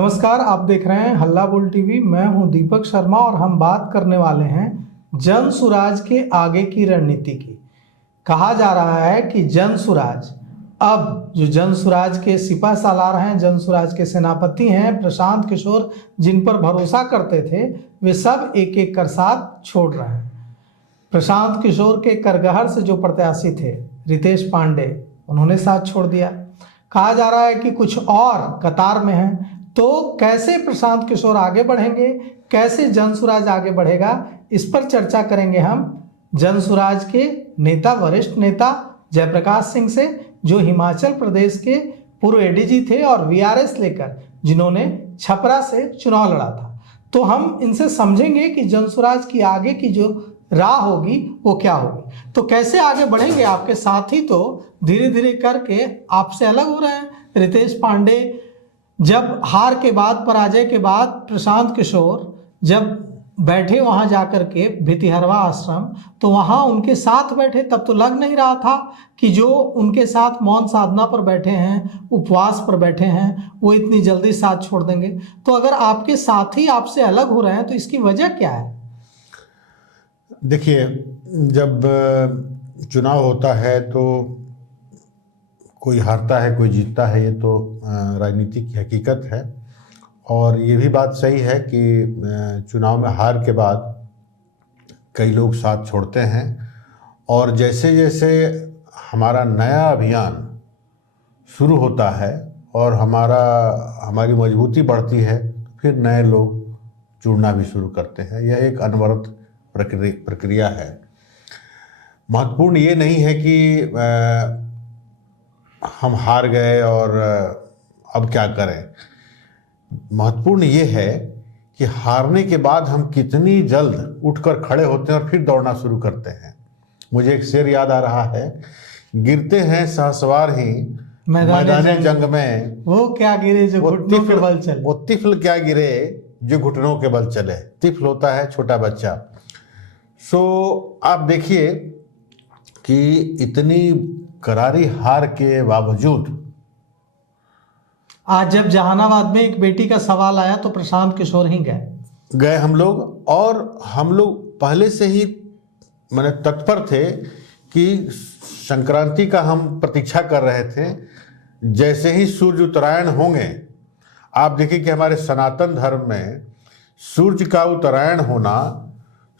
नमस्कार, आप देख रहे हैं हल्ला बोल टीवी। मैं हूं दीपक शर्मा और हम बात करने वाले हैं जनसुराज के आगे की रणनीति की। कहा जा रहा है कि जनसुराज, अब जो जनसुराज के सिपह सालार हैं, जनसुराज के सेनापति हैं प्रशांत किशोर, जिन पर भरोसा करते थे, वे सब एक एक कर साथ छोड़ रहे हैं। प्रशांत किशोर के करगहर से जो प्रत्याशी थे रितेश पांडे, उन्होंने साथ छोड़ दिया। कहा जा रहा है कि कुछ और कतार में हैं। तो कैसे प्रशांत किशोर आगे बढ़ेंगे, कैसे जनसुराज आगे बढ़ेगा, इस पर चर्चा करेंगे हम जनसुराज के नेता, वरिष्ठ नेता जयप्रकाश सिंह से, जो हिमाचल प्रदेश के पूर्व एडीजी थे और वीआरएस लेकर जिन्होंने छपरा से चुनाव लड़ा था। तो हम इनसे समझेंगे कि जनसुराज की आगे की जो राह होगी वो क्या होगी। तो कैसे आगे बढ़ेंगे, आपके साथी तो धीरे धीरे करके आपसे अलग हो रहे हैं। रितेश पांडे जब हार के बाद, पराजय के बाद, प्रशांत किशोर जब बैठे वहां जाकर के भितिहरवा आश्रम, तो वहां उनके साथ बैठे, तब तो लग नहीं रहा था कि जो उनके साथ मौन साधना पर बैठे हैं, उपवास पर बैठे हैं, वो इतनी जल्दी साथ छोड़ देंगे। तो अगर आपके साथी आपसे अलग हो रहे हैं तो इसकी वजह क्या है? देखिए, जब चुनाव होता है तो कोई हारता है, कोई जीतता है, ये तो राजनीति की हकीकत है। और ये भी बात सही है कि चुनाव में हार के बाद कई लोग साथ छोड़ते हैं, और जैसे जैसे हमारा नया अभियान शुरू होता है और हमारी मजबूती बढ़ती है, फिर नए लोग जुड़ना भी शुरू करते हैं। यह एक अनवरत प्रक्रिया है। महत्वपूर्ण ये नहीं है कि हम हार गए और अब क्या करें। महत्वपूर्ण ये है कि हारने के बाद हम कितनी जल्द उठकर खड़े होते हैं और फिर दौड़ना शुरू करते हैं। मुझे एक शेर याद आ रहा है, गिरते हैं सहसवार ही मैदाने जंग में, वो क्या गिरे जो घुटनों के बल चले। वो तिफल क्या गिरे जो घुटनों के बल चले। तिफल होता है छोटा बच्चा। आप देखिए कि इतनी करारी हार के बावजूद आज जब जहानाबाद में एक बेटी का सवाल आया तो प्रशांत किशोर ही गए हम लोग। और हम लोग पहले से ही मैंने तत्पर थे कि संक्रांति का हम प्रतीक्षा कर रहे थे। जैसे ही सूर्य उत्तरायण होंगे, आप देखिए कि हमारे सनातन धर्म में सूर्य का उत्तरायण होना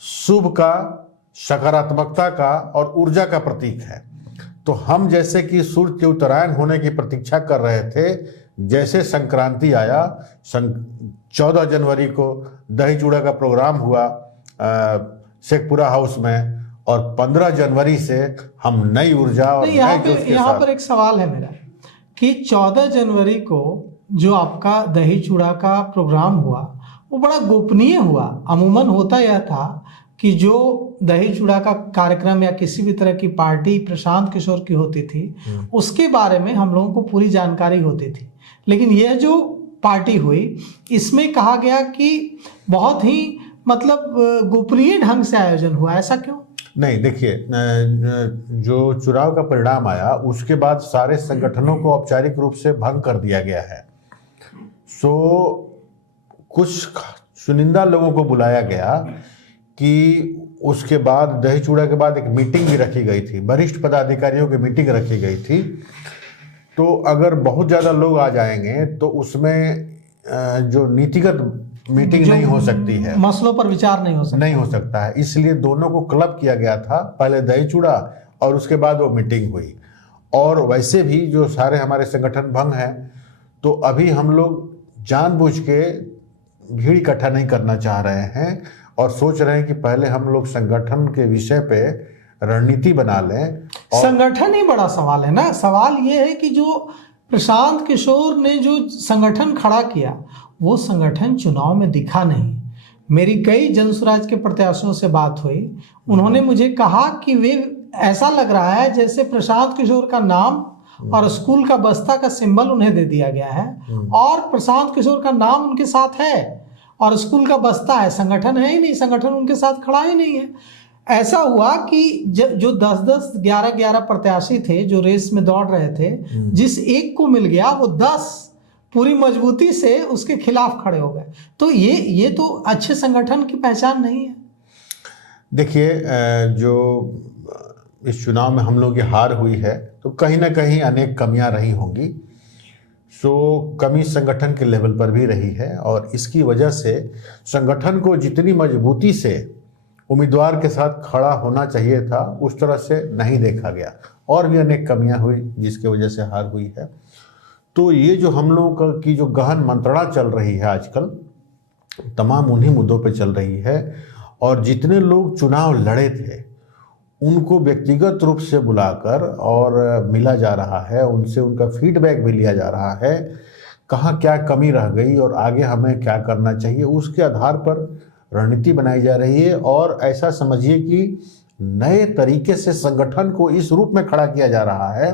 शुभ का, सकारात्मकता का और ऊर्जा का प्रतीक है। तो हम जैसे कि सूर्य के उत्तरायण होने की प्रतीक्षा कर रहे थे, जैसे संक्रांति आया, 14 जनवरी को दही चूड़ा का प्रोग्राम हुआ शेखपुरा हाउस में, और 15 जनवरी से हम नई ऊर्जा और यहाँ पर एक सवाल है मेरा कि 14 जनवरी को जो आपका दही चूड़ा का प्रोग्राम हुआ वो बड़ा गोपनीय हुआ। अमूमन होता यह था कि जो दही चूड़ा का कार्यक्रम या किसी भी तरह की पार्टी प्रशांत किशोर की होती थी, उसके बारे में हम लोगों को पूरी जानकारी होती थी। लेकिन यह जो पार्टी हुई, इसमें कहा गया कि बहुत ही गोपनीय ढंग से आयोजन हुआ। ऐसा क्यों? नहीं, देखिए, जो चुनाव का परिणाम आया उसके बाद सारे संगठनों को औपचारिक रूप से भंग कर दिया गया है। कुछ चुनिंदा लोगों को बुलाया गया कि उसके बाद दही चूड़ा के बाद एक मीटिंग भी रखी गई थी, वरिष्ठ पदाधिकारियों की मीटिंग रखी गई थी। तो अगर बहुत ज़्यादा लोग आ जाएंगे तो उसमें जो नीतिगत मीटिंग नहीं हो सकती है, मसलों पर विचार नहीं हो सकता है। इसलिए दोनों को क्लब किया गया था, पहले दही चूड़ा और उसके बाद वो मीटिंग हुई। और वैसे भी जो सारे हमारे संगठन भंग हैं, तो अभी हम लोग जानबूझ के भीड़ इकट्ठा नहीं करना चाह रहे हैं और सोच रहे हैं कि पहले हम लोग संगठन के विषय पे रणनीति बना लें। संगठन ही बड़ा सवाल है ना। सवाल ये है कि जो प्रशांत किशोर ने जो संगठन खड़ा किया, वो संगठन चुनाव में दिखा नहीं। मेरी कई जनसुराज के प्रत्याशियों से बात हुई, उन्होंने मुझे कहा कि वे, ऐसा लग रहा है जैसे प्रशांत किशोर का नाम और स्कूल का बस्ता का सिंबल उन्हें दे दिया गया है, और प्रशांत किशोर का नाम उनके साथ है और स्कूल का बस्ता है, संगठन है ही नहीं, संगठन उनके साथ खड़ा ही नहीं है। ऐसा हुआ कि जो 10-10, 11-11 प्रत्याशी थे जो रेस में दौड़ रहे थे, जिस एक को मिल गया वो 10 पूरी मजबूती से उसके खिलाफ खड़े हो गए। तो ये तो अच्छे संगठन की पहचान नहीं है। देखिए, जो इस चुनाव में हम लोग की हार हुई है तो कहीं ना कहीं अनेक कमियां रही होंगी। सो कमी संगठन के लेवल पर भी रही है और इसकी वजह से संगठन को जितनी मजबूती से उम्मीदवार के साथ खड़ा होना चाहिए था उस तरह से नहीं देखा गया और भी अनेक कमियां हुई जिसकी वजह से हार हुई है। तो ये जो हम लोगों की जो गहन मंत्रणा चल रही है आजकल तमाम उन्हीं मुद्दों पे चल रही है और जितने लोग चुनाव लड़े थे उनको व्यक्तिगत रूप से बुलाकर और मिला जा रहा है, उनसे उनका फीडबैक भी लिया जा रहा है, कहाँ क्या कमी रह गई और आगे हमें क्या करना चाहिए, उसके आधार पर रणनीति बनाई जा रही है। और ऐसा समझिए कि नए तरीके से संगठन को इस रूप में खड़ा किया जा रहा है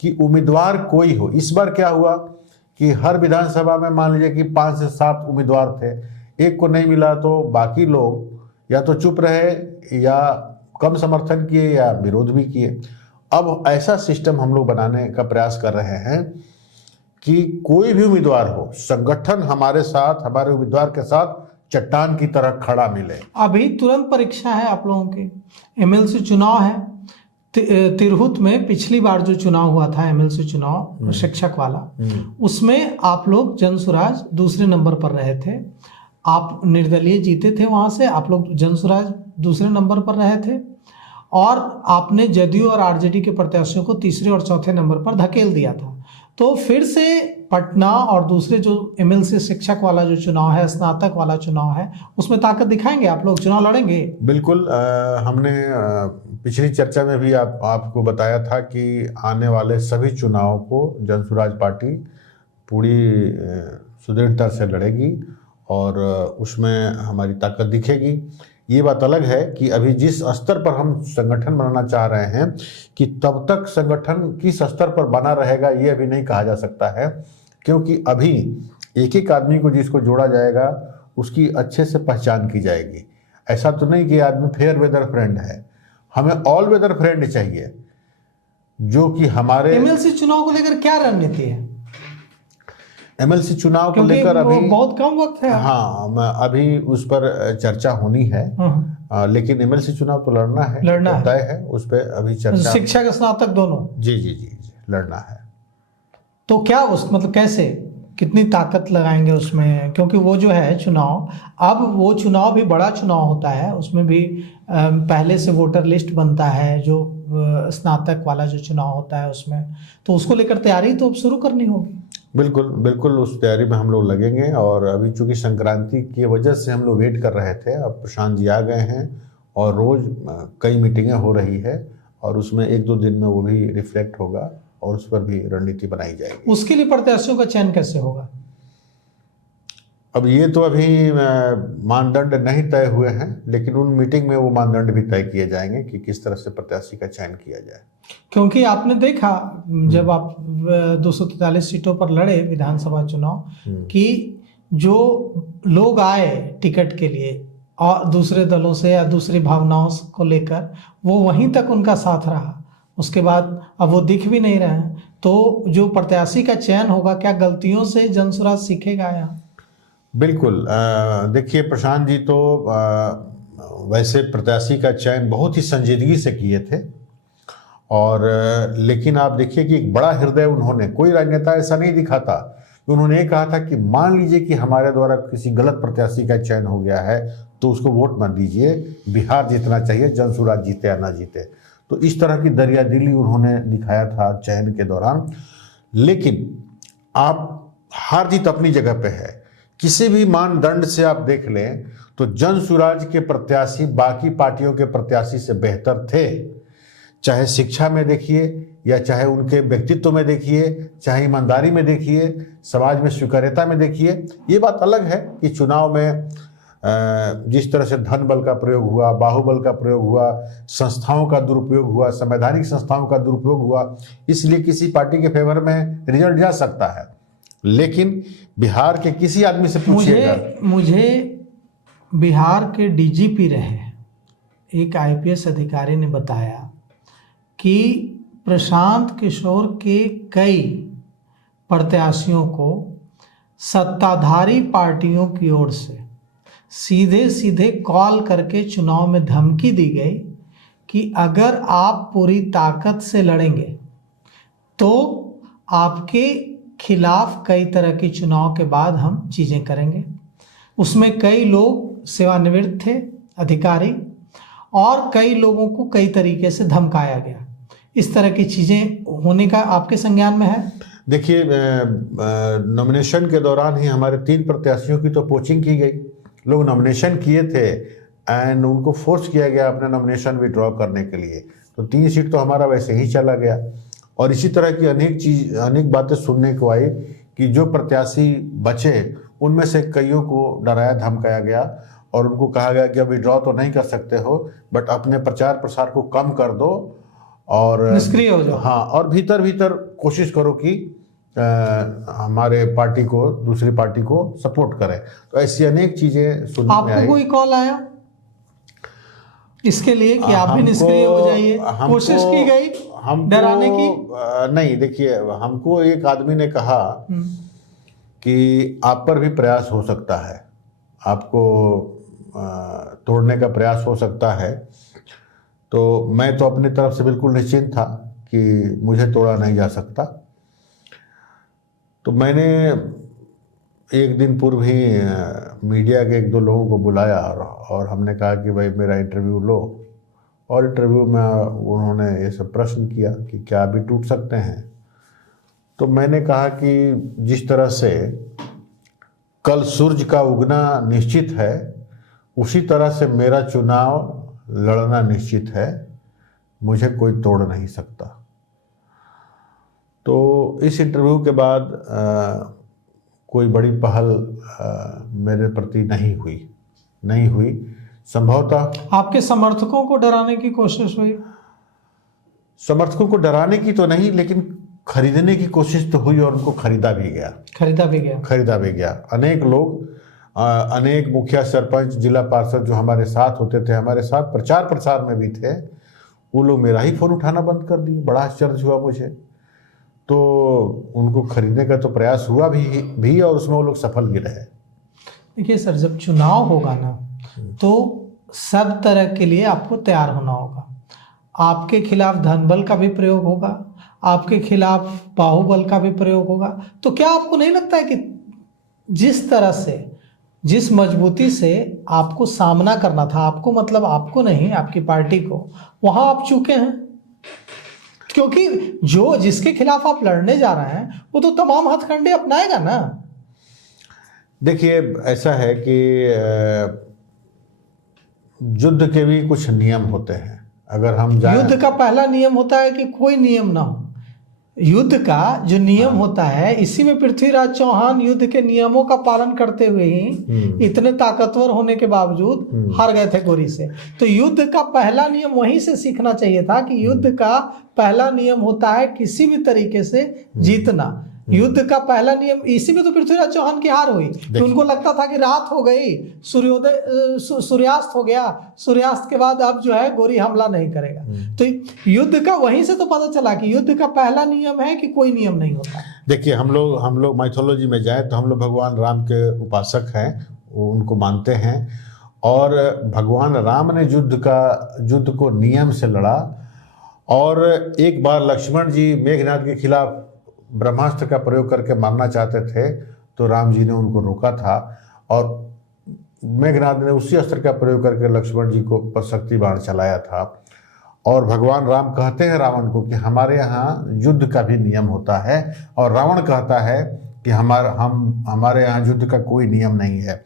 कि उम्मीदवार कोई हो। इस बार क्या हुआ कि हर विधानसभा में मान लीजिए कि 5 से 7 उम्मीदवार थे, एक को नहीं मिला तो बाकी लोग या तो चुप रहे या कम समर्थन किए या विरोध भी किए। अब ऐसा सिस्टम हम लोग बनाने का प्रयास कर रहे हैं कि कोई भी उम्मीदवार हो, संगठन हमारे साथ, हमारे उम्मीदवार के साथ चट्टान की तरह खड़ा मिले। अभी तुरंत परीक्षा है आप लोगों की, एमएलसी चुनाव है। तिरहुत में पिछली बार जो चुनाव हुआ था एमएलसी चुनाव शिक्षक वाला, उसमें आप लोग जनसुराज दूसरे नंबर पर रहे थे। आप निर्दलीय जीते थे, वहां से आप लोग जनसुराज दूसरे नंबर पर रहे थे और आपने जदयू और आरजेडी के प्रत्याशियों को तीसरे और चौथे नंबर पर धकेल दिया था। तो फिर से पटना और दूसरे जो एमएलसी शिक्षक वाला जो चुनाव है, स्नातक वाला चुनाव है, उसमें ताकत दिखाएंगे आप लोग, चुनाव लड़ेंगे? बिल्कुल। हमने पिछली चर्चा में भी आपको बताया था कि आने वाले सभी चुनावों को जनसुराज पार्टी पूरी सुदृढ़ता से लड़ेगी और उसमें हमारी ताकत दिखेगी। ये बात अलग है कि अभी जिस स्तर पर हम संगठन बनाना चाह रहे हैं कि तब तक संगठन किस स्तर पर बना रहेगा ये अभी नहीं कहा जा सकता है, क्योंकि अभी एक एक आदमी को जिसको जोड़ा जाएगा उसकी अच्छे से पहचान की जाएगी। ऐसा तो नहीं कि आदमी फेयर वेदर फ्रेंड है, हमें ऑल वेदर फ्रेंड चाहिए जो कि हमारे। एमएलसी चुनाव को लेकर क्या रणनीति है? एमएलसी चुनाव को लेकर अभी बहुत कम वक्त है। हाँ, अभी उस पर चर्चा होनी है। लेकिन एमएलसी चुनाव तो लड़ना है, तय है, उस पर अभी चर्चा। शिक्षक स्नातक दोनों? जी जी जी जी लड़ना है। तो क्या उस मतलब कैसे, कितनी ताकत लगाएंगे उसमें? क्योंकि वो जो है चुनाव, अब वो चुनाव भी बड़ा चुनाव होता है, उसमें भी पहले से वोटर लिस्ट बनता है, जो स्नातक वाला जो चुनाव होता है उसमें, तो उसको लेकर तैयारी तो अब शुरू करनी होगी। बिल्कुल बिल्कुल, उस तैयारी में हम लोग लगेंगे। और अभी चूंकि संक्रांति की वजह से हम लोग वेट कर रहे थे, अब प्रशांत जी आ गए हैं और रोज़ कई मीटिंगें हो रही है और उसमें 1-2 दिन में वो भी रिफ्लेक्ट होगा और उस पर भी रणनीति बनाई जाएगी। उसके लिए प्रत्याशियों का चयन कैसे होगा? अब ये तो अभी मानदंड नहीं तय हुए हैं, लेकिन उन मीटिंग में वो मानदंड भी तय किए जाएंगे कि किस तरह से प्रत्याशी का चयन किया जाए। क्योंकि आपने देखा जब आप 243 सीटों पर लड़े विधानसभा चुनाव कि जो लोग आए टिकट के लिए और दूसरे दलों से या दूसरी भावनाओं को लेकर, वो वहीं तक उनका साथ रहा, उसके बाद अब वो दिख भी नहीं रहे हैं। तो जो प्रत्याशी का चयन होगा, क्या गलतियों से जनसुराज सीखेगा यहाँ? बिल्कुल। देखिए, प्रशांत जी तो वैसे प्रत्याशी का चयन बहुत ही संजीदगी से किए थे और लेकिन आप देखिए कि एक बड़ा हृदय उन्होंने, कोई राजनेता ऐसा नहीं दिखाता, उन्होंने ये कहा था कि मान लीजिए कि हमारे द्वारा किसी गलत प्रत्याशी का चयन हो गया है तो उसको वोट मत दीजिए, बिहार जीतना चाहिए, जनसुराज जीते या ना जीते। तो इस तरह की दरियादिली उन्होंने दिखाया था चयन के दौरान। लेकिन आप हार जीत अपनी जगह पे है, किसी भी मानदंड से आप देख लें तो जनसुराज के प्रत्याशी बाकी पार्टियों के प्रत्याशी से बेहतर थे। चाहे शिक्षा में देखिए या चाहे उनके व्यक्तित्व में देखिए, चाहे ईमानदारी में देखिए, समाज में स्वीकार्यता में देखिए। ये बात अलग है कि चुनाव में जिस तरह से धन बल का प्रयोग हुआ, बाहुबल का प्रयोग हुआ, संस्थाओं का दुरुपयोग हुआ, संवैधानिक संस्थाओं का दुरुपयोग हुआ, इसलिए किसी पार्टी के फेवर में रिजल्ट जा सकता है। लेकिन बिहार के किसी आदमी से पूछिएगा। मुझे बिहार के डीजीपी रहे एक आईपीएस अधिकारी ने बताया कि प्रशांत किशोर के कई प्रत्याशियों को सत्ताधारी पार्टियों की ओर से सीधे सीधे कॉल करके चुनाव में धमकी दी गई कि अगर आप पूरी ताकत से लड़ेंगे तो आपके खिलाफ कई तरह की चुनाव के बाद हम चीज़ें करेंगे। उसमें कई लोग सेवानिवृत्त थे, अधिकारी, और कई लोगों को कई तरीके से धमकाया गया। इस तरह की चीज़ें होने का आपके संज्ञान में है? देखिए, नॉमिनेशन के दौरान ही हमारे 3 प्रत्याशियों की तो पोचिंग की गई। लोग नॉमिनेशन किए थे एंड उनको फोर्स किया गया अपना नॉमिनेशन विड्रॉ करने के लिए, तो 3 सीट तो हमारा वैसे ही चला गया। और इसी तरह की अनेक बातें सुनने को आई कि जो प्रत्याशी बचे उनमें से कईयों को डराया धमकाया गया और उनको कहा गया कि अब विड्रॉ तो नहीं कर सकते हो, बट अपने प्रचार प्रसार को कम कर दो और निष्क्रिय हो जाओ। हाँ, और भीतर भीतर कोशिश करो कि हमारे पार्टी को, दूसरी पार्टी को सपोर्ट करें। तो ऐसी अनेक चीजें सुनने में आई। आपको कोई कॉल आया इसके लिए कि आप भी निष्क्रिय हो जाइए? कोशिश की गई डराने की? नहीं, देखिए, हमको एक आदमी ने कहा कि आप पर भी प्रयास हो सकता है, आपको तोड़ने का प्रयास हो सकता है। तो मैं तो अपनी तरफ से बिल्कुल निश्चिंत था कि मुझे तोड़ा नहीं जा सकता। तो मैंने एक दिन पूर्व ही मीडिया के 1-2 लोगों को बुलाया और हमने कहा कि भाई मेरा इंटरव्यू लो। और इंटरव्यू में उन्होंने ये सब प्रश्न किया कि क्या अभी टूट सकते हैं। तो मैंने कहा कि जिस तरह से कल सूरज का उगना निश्चित है, उसी तरह से मेरा चुनाव लड़ना निश्चित है, मुझे कोई तोड़ नहीं सकता। तो इस इंटरव्यू के बाद कोई बड़ी पहल मेरे प्रति नहीं हुई। संभवतः आपके समर्थकों को डराने की कोशिश हुई? समर्थकों को डराने की तो नहीं, लेकिन खरीदने की कोशिश तो हुई और उनको खरीदा भी गया। अनेक लोग, अनेक मुखिया, सरपंच, जिला पार्षद जो हमारे साथ होते थे, हमारे साथ प्रचार प्रसार में भी थे, वो लोग मेरा ही फोन उठाना बंद कर दिए। बड़ा आश्चर्य हुआ मुझे। तो उनको खरीदने का तो प्रयास हुआ भी और उसमें वो लोग सफल भी रहे। देखिए सर, जब चुनाव होगा ना तो सब तरह के लिए आपको तैयार होना होगा। आपके खिलाफ धनबल का भी प्रयोग होगा, आपके खिलाफ बाहुबल का भी प्रयोग होगा। तो क्या आपको नहीं लगता है कि जिस तरह से, जिस मजबूती से आपको सामना करना था, आपको मतलब आपको नहीं, आपकी पार्टी को, वहां आप चूके हैं? क्योंकि जो जिसके खिलाफ आप लड़ने जा रहे हैं वो तो तमाम हथकंडे अपनाएगा ना। देखिए, ऐसा है कि युद्ध के भी कुछ नियम होते हैं। अगर हम जाएं, युद्ध का पहला नियम होता है कि कोई नियम ना हो। युद्ध का जो नियम होता है, इसी में पृथ्वीराज चौहान युद्ध के नियमों का पालन करते हुए ही इतने ताकतवर होने के बावजूद हार गए थे गोरी से। तो युद्ध का पहला नियम वहीं से सीखना चाहिए था कि युद्ध का पहला नियम होता है किसी भी तरीके से जीतना। युद्ध का पहला नियम, इसी में तो पृथ्वीराज चौहान की हार हुई कि उनको लगता था कि रात हो गई, सूर्यास्त हो गया, सूर्यास्त के बाद अब जो है गोरी हमला नहीं करेगा। तो युद्ध का वहीं से तो पता चला कि युद्ध का पहला नियम है कि कोई नियम नहीं होता। देखिए, हम लोग माइथोलॉजी में जाए तो हम लोग भगवान राम के उपासक हैं, वो उनको मानते हैं। और भगवान राम ने युद्ध को नियम से लड़ा। और एक बार लक्ष्मण जी मेघनाद के खिलाफ ब्रह्मास्त्र का प्रयोग करके मारना चाहते थे, तो राम जी ने उनको रोका था और मेघनाद ने उसी अस्त्र का प्रयोग करके लक्ष्मण जी को पर शक्ति बाण चलाया था। और भगवान राम कहते हैं रावण को कि हमारे यहाँ युद्ध का भी नियम होता है, और रावण कहता है कि हमारे यहाँ युद्ध का कोई नियम नहीं है।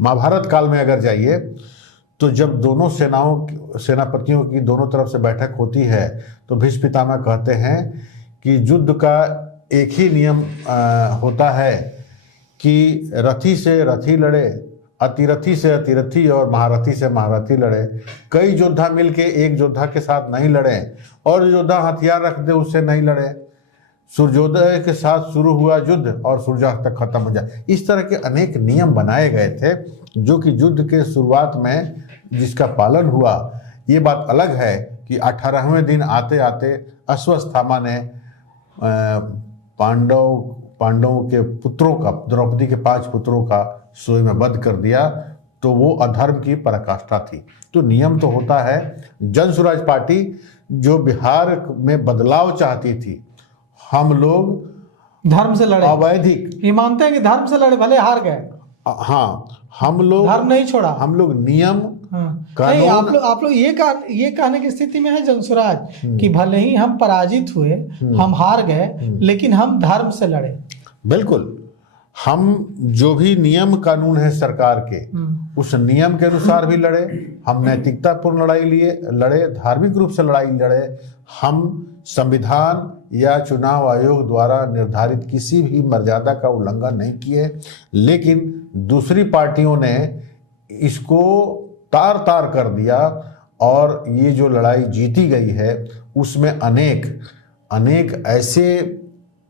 महाभारत काल में अगर जाइए तो जब दोनों सेनापतियों की दोनों तरफ से बैठक होती है, तो भीष्म पितामह कहते हैं कि युद्ध का एक ही नियम होता है कि रथी से रथी लड़े, अतिरथी से अतिरथी और महारथी से महारथी लड़े। कई योद्धा मिलके एक योद्धा के साथ नहीं लड़े, और योद्धा हथियार रख दे उससे नहीं लड़े। सूर्योदय के साथ शुरू हुआ युद्ध और सूर्यास्त तक खत्म हो जाए। इस तरह के अनेक नियम बनाए गए थे, जो कि युद्ध के शुरुआत में जिसका पालन हुआ। ये बात अलग है कि 18वें दिन आते आते अश्वत्थामा ने पांडव पांडवों के पुत्रों का, द्रौपदी के 5 पुत्रों का सोई में वध कर दिया, तो वो अधर्म की पराकाष्ठा थी। तो नियम तो होता है। जन स्वराज पार्टी जो बिहार में बदलाव चाहती थी, हम लोग धर्म से लड़े, अवैधिक, ये मानते हैं कि धर्म से लड़े, भले हार गए, हाँ, हम लोग धर्म नहीं छोड़ा। हम लोग नियम हाँ। कानून, नहीं, आप लोग ये कहने की स्थिति में है जनसुराज कि भले ही हम पराजित हुए, हम हार गए, लेकिन हम धर्म से लड़े। बिल्कुल, हम जो भी नियम कानून है सरकार के, उस नियम के अनुसार भी लड़े, हम नैतिकतापूर्ण लड़ाई लड़े, धार्मिक रूप से लड़ाई लड़े, हम संविधान या चुनाव आयोग द्वारा निर्धारित किसी भी मर्यादा का उल्लंघन नहीं किए। लेकिन दूसरी पार्टियों ने इसको तार तार कर दिया, और ये जो लड़ाई जीती गई है उसमें अनेक ऐसे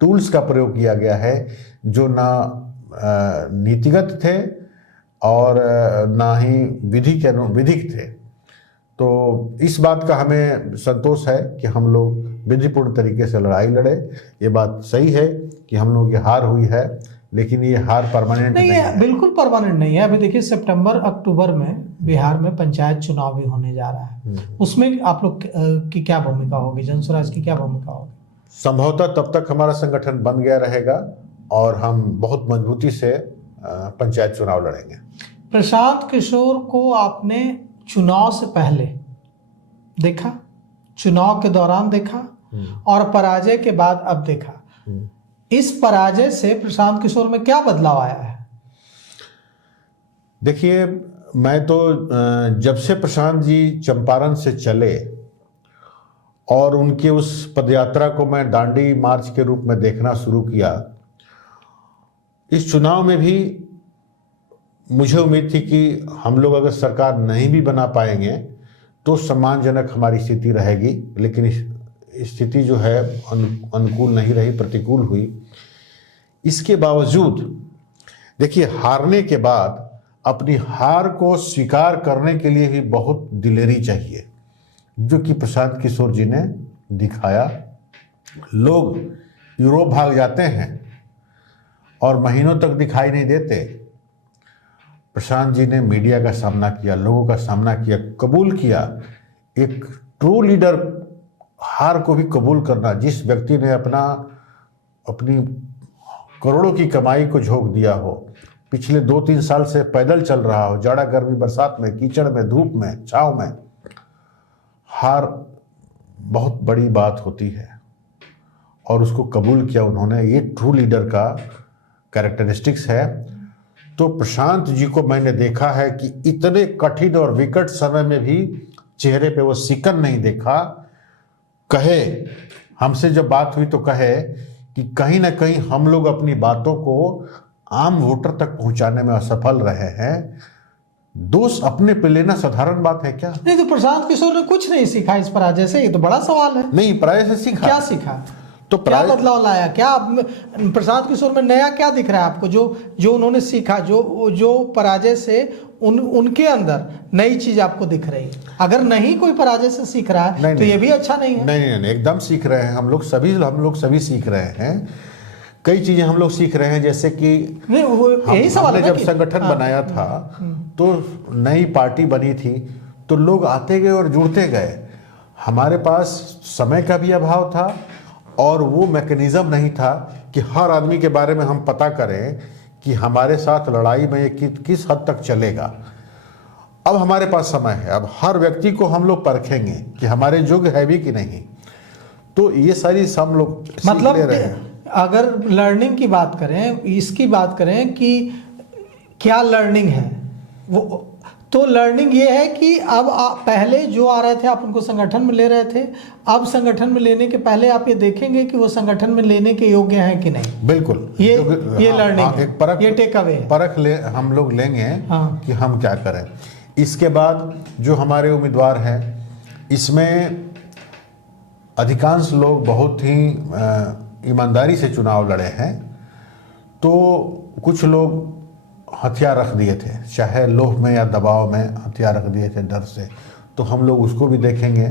टूल्स का प्रयोग किया गया है जो ना नीतिगत थे और ना ही विधिक थे। तो इस बात का हमें संतोष है कि हम लोग विधिपूर्ण तरीके से लड़ाई लड़े। ये बात सही है कि हम लोग की हार हुई है, लेकिन ये हार परमानेंट नहीं है। बिल्कुल परमानेंट नहीं है। अभी देखिए, सितंबर अक्टूबर में बिहार में पंचायत चुनाव भी होने जा रहा है, उसमें आप लोग की क्या भूमिका होगी, जनसुराज की क्या भूमिका होगी? संभवतः तब तक हमारा संगठन बन गया रहेगा और हम बहुत मजबूती से पंचायत चुनाव लड़ेंगे। प्रशांत किशोर को आपने चुनाव से पहले देखा, चुनाव के दौरान देखा, और पराजय के बाद अब देखा। इस पराजय से प्रशांत किशोर में क्या बदलाव आया है? देखिए, मैं तो जब से प्रशांत जी चंपारण से चले और उनके उस पदयात्रा को मैं दांडी मार्च के रूप में देखना शुरू किया, इस चुनाव में भी मुझे उम्मीद थी कि हम लोग अगर सरकार नहीं भी बना पाएंगे तो सम्मानजनक हमारी स्थिति रहेगी, लेकिन स्थिति जो है अनुकूल नहीं रही, प्रतिकूल हुई। इसके बावजूद देखिए, हारने के बाद अपनी हार को स्वीकार करने के लिए भी बहुत दिलेरी चाहिए, जो कि प्रशांत किशोर जी ने दिखाया। लोग यूरोप भाग जाते हैं और महीनों तक दिखाई नहीं देते। प्रशांत जी ने मीडिया का सामना किया, लोगों का सामना किया, कबूल किया। एक ट्रू लीडर हार को भी कबूल करना, जिस व्यक्ति ने अपनी करोड़ों की कमाई को झोंक दिया हो, पिछले 2-3 साल से पैदल चल रहा हो, जाड़ा गर्मी बरसात में, कीचड़ में, धूप में, छाँव में, हार बहुत बड़ी बात होती है और उसको कबूल किया उन्होंने। ये ट्रू लीडर का कैरेक्टरिस्टिक्स है। तो प्रशांत जी को मैंने देखा है कि इतने कठिन और विकट समय में भी चेहरे पे वो सिकन नहीं देखा। कहे, हमसे जब बात हुई तो कहे कि कहीं ना कहीं हम लोग अपनी बातों को आम वोटर तक पहुंचाने में असफल रहे हैं। दोष अपने पे लेना साधारण बात है क्या? नहीं, तो प्रशांत किशोर ने कुछ नहीं सीखा इस पराजय से, ये तो बड़ा सवाल है। नहीं, पराजय से सीखा। क्या सीखा? तो क्या बदलाव लाया? क्या प्रशांत किशोर में नया क्या दिख रहा है आपको, जो उन्होंने सीखा, जो पराजय से उनके अंदर नई चीज आपको दिख रही है? अगर नहीं कोई पराजय से सीख रहा है तो ये भी अच्छा नहीं है। नहीं, एकदम सीख रहे हैं। हम लोग सभी सीख रहे हैं। कई चीजें हम लोग सीख रहे हैं, जैसे कि यही सवाल है जब संगठन बनाया था तो नई पार्टी बनी थी, तो लोग आते गए और जुड़ते गए। हमारे पास समय का भी अभाव था और वो मैकेनिज्म नहीं था कि हर आदमी के बारे में हम पता करें कि हमारे साथ लड़ाई में ये किस हद तक चलेगा। अब हमारे पास समय है, अब हर व्यक्ति को हम लोग परखेंगे कि हमारे योग्य है भी कि नहीं। तो ये सारी हम लोग मतलब ले रहे हैं। अगर लर्निंग की बात करें, इसकी बात करें कि क्या लर्निंग है, वो तो लर्निंग ये है कि अब पहले जो आ रहे थे आप उनको संगठन में ले रहे थे, अब संगठन में लेने के पहले आप ये देखेंगे कि वो संगठन में लेने के योग्य हैं कि नहीं। बिल्कुल, ये लर्निंग, एक परख, ये टेक अवे है। हम लोग लेंगे कि हम क्या करें। इसके बाद जो हमारे उम्मीदवार हैं, इसमें अधिकांश लोग बहुत ही ईमानदारी से चुनाव लड़े हैं। तो कुछ लोग हथियार रख दिए थे, चाहे लोभ में या दबाव में हथियार रख दिए थे डर से, तो हम लोग उसको भी देखेंगे।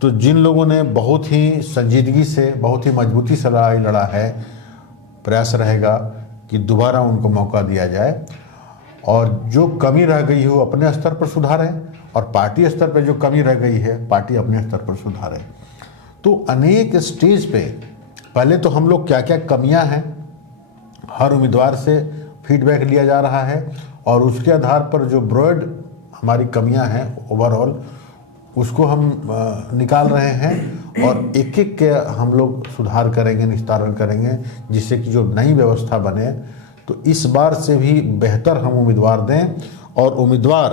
तो जिन लोगों ने बहुत ही संजीदगी से, बहुत ही मजबूती से लड़ाई लड़ा है, प्रयास रहेगा कि दोबारा उनको मौका दिया जाए और जो कमी रह गई हो अपने स्तर पर सुधारें और पार्टी स्तर पर जो कमी रह गई है पार्टी अपने स्तर पर सुधारे। तो अनेक स्टेज पे पहले तो हम लोग क्या क्या कमियां हैं हर उम्मीदवार से फीडबैक लिया जा रहा है और उसके आधार पर जो ब्रॉड हमारी कमियां हैं ओवरऑल उसको हम निकाल रहे हैं और एक एक के हम लोग सुधार करेंगे, निस्तारण करेंगे, जिससे कि जो नई व्यवस्था बने तो इस बार से भी बेहतर हम उम्मीदवार दें और उम्मीदवार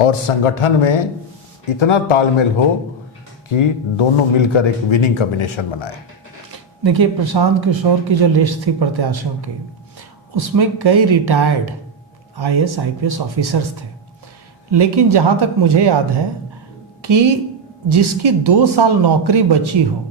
और संगठन में इतना तालमेल हो कि दोनों मिलकर एक विनिंग कॉम्बिनेशन बनाए। देखिए, प्रशांत किशोर की जो लिस्ट थी प्रत्याशियों की, उसमें कई रिटायर्ड IAS IPS ऑफिसर्स थे, लेकिन जहाँ तक मुझे याद है कि जिसकी 2 साल नौकरी बची हो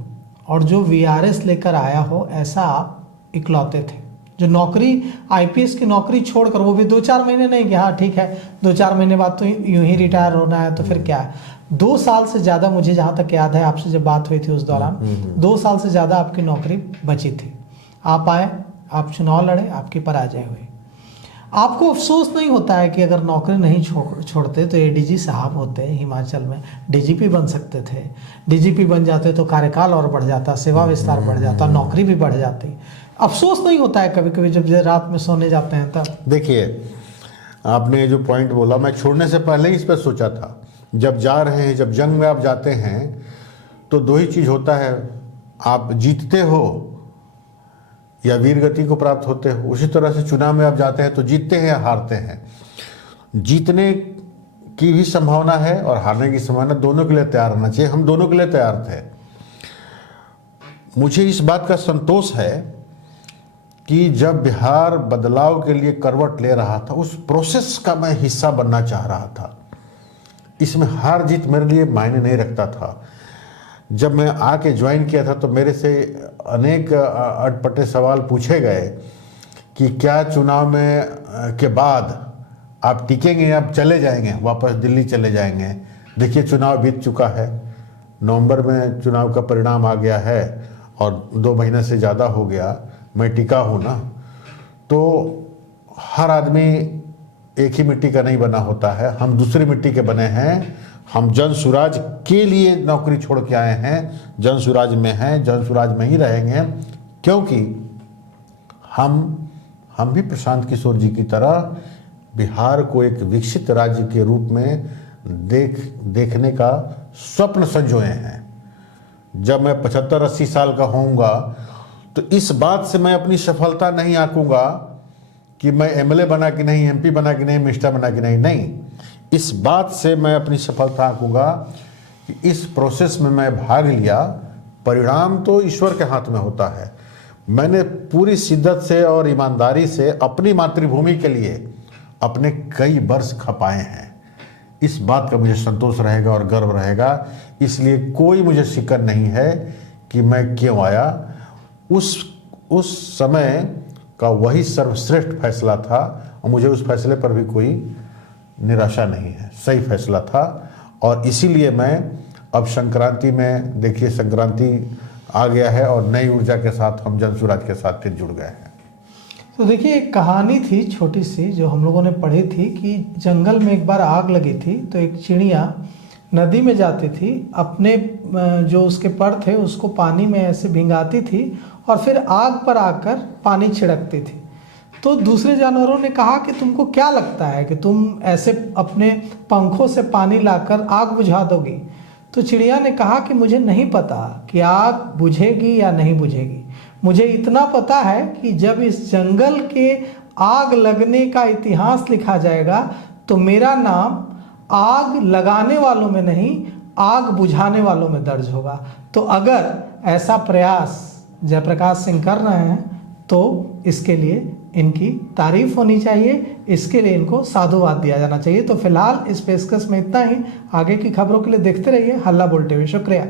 और जो VRS लेकर आया हो, ऐसा आप इकलौते थे जो नौकरी IPS की नौकरी छोड़कर, वो भी 2-4 महीने नहीं कि हाँ ठीक है 2-4 महीने बाद तो यूं ही रिटायर होना है तो फिर क्या है, 2 साल से ज़्यादा, मुझे जहाँ तक याद है आपसे जब बात हुई थी उस दौरान 2 साल से ज़्यादा आपकी नौकरी बची थी। आप आए, आप चुनाव लड़े, आपकी पराजय हुई। आपको अफसोस नहीं होता है कि अगर नौकरी नहीं छोड़ते तो ADG साहब होते हिमाचल में, DGP बन सकते थे, DGP बन जाते तो कार्यकाल और बढ़ जाता, सेवा विस्तार बढ़ जाता, नौकरी भी बढ़ जाती। अफसोस नहीं होता है कभी कभी जब रात में सोने जाते हैं तब? देखिए, आपने जो पॉइंट बोला मैं छोड़ने से पहले ही इस पर सोचा था। जब जा रहे हैं, जब जंग में आप जाते हैं तो 2 ही चीज़ होता है, आप जीतते हो या वीर गति को प्राप्त होते हो। उसी तरह से चुनाव में आप जाते हैं तो जीतते हैं या हारते हैं। जीतने की भी संभावना है और हारने की संभावना, दोनों के लिए तैयार रहना चाहिए। हम दोनों के लिए तैयार थे। मुझे इस बात का संतोष है कि जब बिहार बदलाव के लिए करवट ले रहा था उस प्रोसेस का मैं हिस्सा बनना चाह रहा था। इसमें हार जीत मेरे लिए मायने नहीं रखता था। जब मैं आके ज्वाइन किया था तो मेरे से अनेक अटपटे सवाल पूछे गए कि क्या चुनाव में के बाद आप टिकेंगे या आप चले जाएंगे, वापस दिल्ली चले जाएंगे। देखिए, चुनाव बीत चुका है, नवंबर में चुनाव का परिणाम आ गया है और 2 महीने से ज़्यादा हो गया, मैं टिका हूँ ना। तो हर आदमी एक ही मिट्टी का नहीं बना होता है, हम दूसरी मिट्टी के बने हैं। हम जन सुराज के लिए नौकरी छोड़ के आए हैं, जन सुराज में हैं, जन सुराज में ही रहेंगे, क्योंकि हम भी प्रशांत किशोर जी की तरह बिहार को एक विकसित राज्य के रूप में देखने का स्वप्न संजोए हैं। जब मैं 75-80 साल का होऊंगा तो इस बात से मैं अपनी सफलता नहीं आंकूंगा कि मैं MLA बना कि नहीं, MP बना कि नहीं, मिनिस्टर बना कि नहीं। इस बात से मैं अपनी सफलता आंकूंगा कि इस प्रोसेस में मैं भाग लिया। परिणाम तो ईश्वर के हाथ में होता है। मैंने पूरी शिद्दत से और ईमानदारी से अपनी मातृभूमि के लिए अपने कई वर्ष खपाए हैं। इस बात का मुझे संतोष रहेगा और गर्व रहेगा। इसलिए कोई मुझे शिकन नहीं है कि मैं क्यों आया। उस समय का वही सर्वश्रेष्ठ फैसला था और मुझे उस फैसले पर भी कोई निराशा नहीं है। सही फैसला था और इसीलिए मैं अब संक्रांति में, देखिए संक्रांति आ गया है और नई ऊर्जा के साथ हम जन सुराज के साथ फिर जुड़ गए हैं। तो देखिए, एक कहानी थी छोटी सी जो हम लोगों ने पढ़ी थी कि जंगल में एक बार आग लगी थी तो एक चिड़िया नदी में जाती थी, अपने जो उसके पर थे उसको पानी में ऐसे भिंगाती थी और फिर आग पर आकर पानी छिड़कती थी। तो दूसरे जानवरों ने कहा कि तुमको क्या लगता है कि तुम ऐसे अपने पंखों से पानी लाकर आग बुझा दोगी? तो चिड़िया ने कहा कि मुझे नहीं पता कि आग बुझेगी या नहीं बुझेगी, मुझे इतना पता है कि जब इस जंगल के आग लगने का इतिहास लिखा जाएगा तो मेरा नाम आग लगाने वालों में नहीं, आग बुझाने वालों में दर्ज होगा। तो अगर ऐसा प्रयास जयप्रकाश सिंह कर रहे हैं तो इसके लिए इनकी तारीफ होनी चाहिए, इसके लिए इनको साधुवाद दिया जाना चाहिए। तो फिलहाल इस पेशकश में इतना ही। आगे की खबरों के लिए देखते रहिए हल्ला बोल टीवी। शुक्रिया।